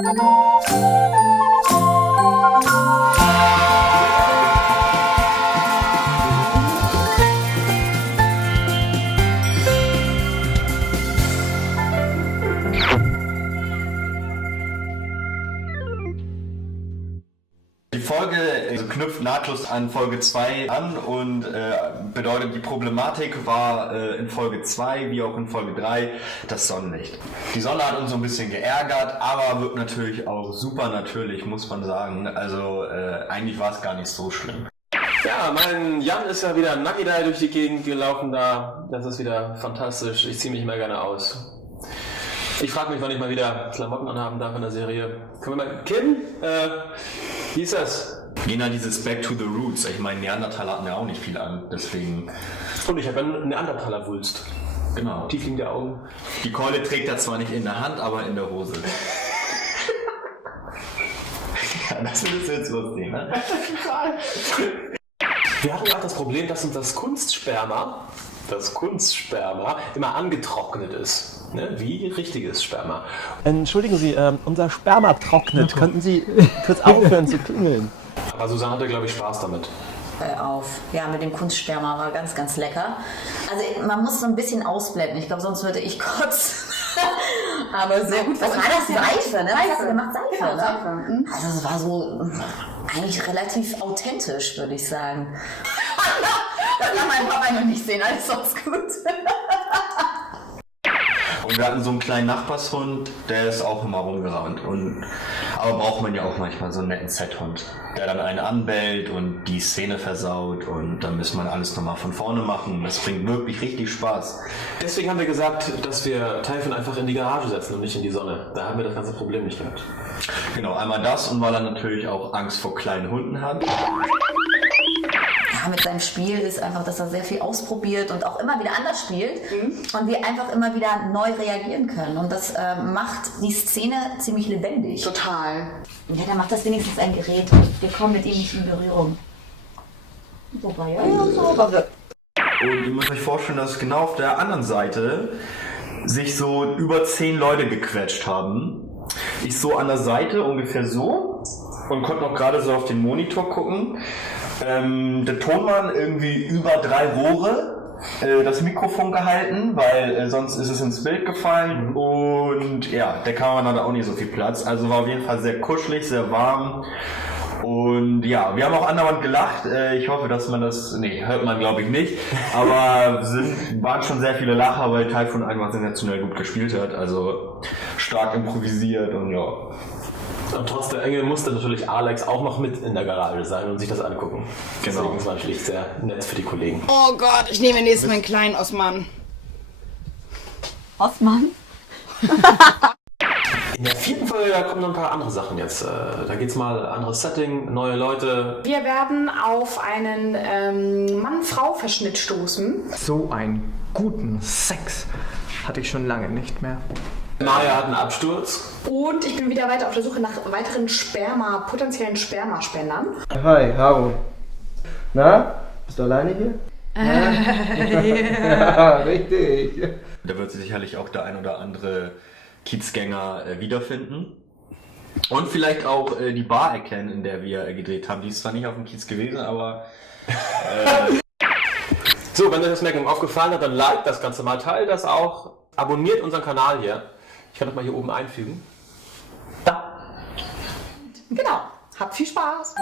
Die Folge knüpft nahtlos an Folge 2 an und bedeutet, die Problematik war in Folge 2 wie auch in Folge 3 das Sonnenlicht. Die Sonne hat uns so ein bisschen geärgert, aber wird natürlich auch super natürlich, muss man sagen. Also eigentlich war es gar nicht so schlimm. Ja, mein Jan ist ja wieder nacki da durch die Gegend gelaufen da. Das ist wieder fantastisch. Ich ziehe mich immer gerne aus. Ich frage mich, wann ich mal wieder Klamotten anhaben darf in der Serie. Können wir mal... Kim? Wie ist das? Gena, dieses Back to the Roots. Ich meine, Neandertaler hatten ja auch nicht viel an, deswegen... Und ich habe einen Neandertaler-Wulst. Genau. Tiefliegende Augen. Die Keule trägt er zwar nicht in der Hand, aber in der Hose. Ja, das findest du jetzt lustig, ne? Wir hatten ja auch das Problem, dass uns das Kunstsperma immer angetrocknet ist. Ne? Wie richtiges Sperma. Entschuldigen Sie, unser Sperma trocknet. Könnten Sie kurz aufhören zu klingeln? Aber Susanne hatte, glaube ich, Spaß damit. Ja, mit dem Kunstsperma war ganz, ganz lecker. Also man muss so ein bisschen ausblenden. Ich glaube, sonst würde ich kotzen. Aber sehr gut. Was war das? Seife, ne? Was hast du gemacht? Seife, genau, ne? Seife. Mhm. Also es war so eigentlich relativ authentisch, würde ich sagen. Das kann mein Papa noch nicht sehen, alles sonst gut. Und wir hatten so einen kleinen Nachbarshund, der ist auch immer rumgerannt. Aber braucht man ja auch manchmal so einen netten Z-Hund, der dann einen anbellt und die Szene versaut und dann muss man alles nochmal von vorne machen. Das bringt wirklich richtig Spaß. Deswegen haben wir gesagt, dass wir Typhon einfach in die Garage setzen und nicht in die Sonne. Da haben wir das ganze Problem nicht gehabt. Genau, einmal das und weil er natürlich auch Angst vor kleinen Hunden hat. Ja, mit seinem Spiel ist einfach, dass er sehr viel ausprobiert und auch immer wieder anders spielt und wir einfach immer wieder neu reagieren können. Und das macht die Szene ziemlich lebendig. Total. Ja, dann macht das wenigstens ein Gerät. Wir kommen mit ihm nicht in Berührung. Wobei, ja, so, aber Und ihr müsst euch vorstellen, dass genau auf der anderen Seite sich so über 10 Leute gequetscht haben. Ich so an der Seite ungefähr so und konnte noch gerade so auf den Monitor gucken. Der Tonmann irgendwie über 3 Rohre das Mikrofon gehalten, weil sonst ist es ins Bild gefallen und ja, der Kameramann hatte auch nicht so viel Platz. Also war auf jeden Fall sehr kuschelig, sehr warm und ja, wir haben auch andauernd gelacht. Ich hoffe, dass man das, hört man glaube ich nicht, aber waren schon sehr viele Lacher, weil Typhon einfach sensationell gut gespielt hat, also stark improvisiert und ja. Und trotz der Enge musste natürlich Alex auch noch mit in der Garage sein und sich das angucken. Genau. Deswegen ist es natürlich sehr nett für die Kollegen. Oh Gott, ich nehme nächstes meinen kleinen Osman. Osman? In der 4. Folge da kommen noch ein paar andere Sachen jetzt. Da geht's mal anderes Setting, neue Leute. Wir werden auf einen Mann-Frau-Verschnitt stoßen. So einen guten Sex hatte ich schon lange nicht mehr. Maya hat einen Absturz. Und ich bin wieder weiter auf der Suche nach weiteren potenziellen Spermaspendern. Hi, Haro. Na, bist du alleine hier? Ja, richtig. Da wird sich sicherlich auch der ein oder andere Kiezgänger wiederfinden. Und vielleicht auch die Bar erkennen, in der wir gedreht haben. Die ist zwar nicht auf dem Kiez gewesen, aber... So, wenn euch das Making aufgefallen hat, dann liked das Ganze mal, teilt das auch, abonniert unseren Kanal hier. Ich kann das mal hier oben einfügen. Da. Genau. Habt viel Spaß.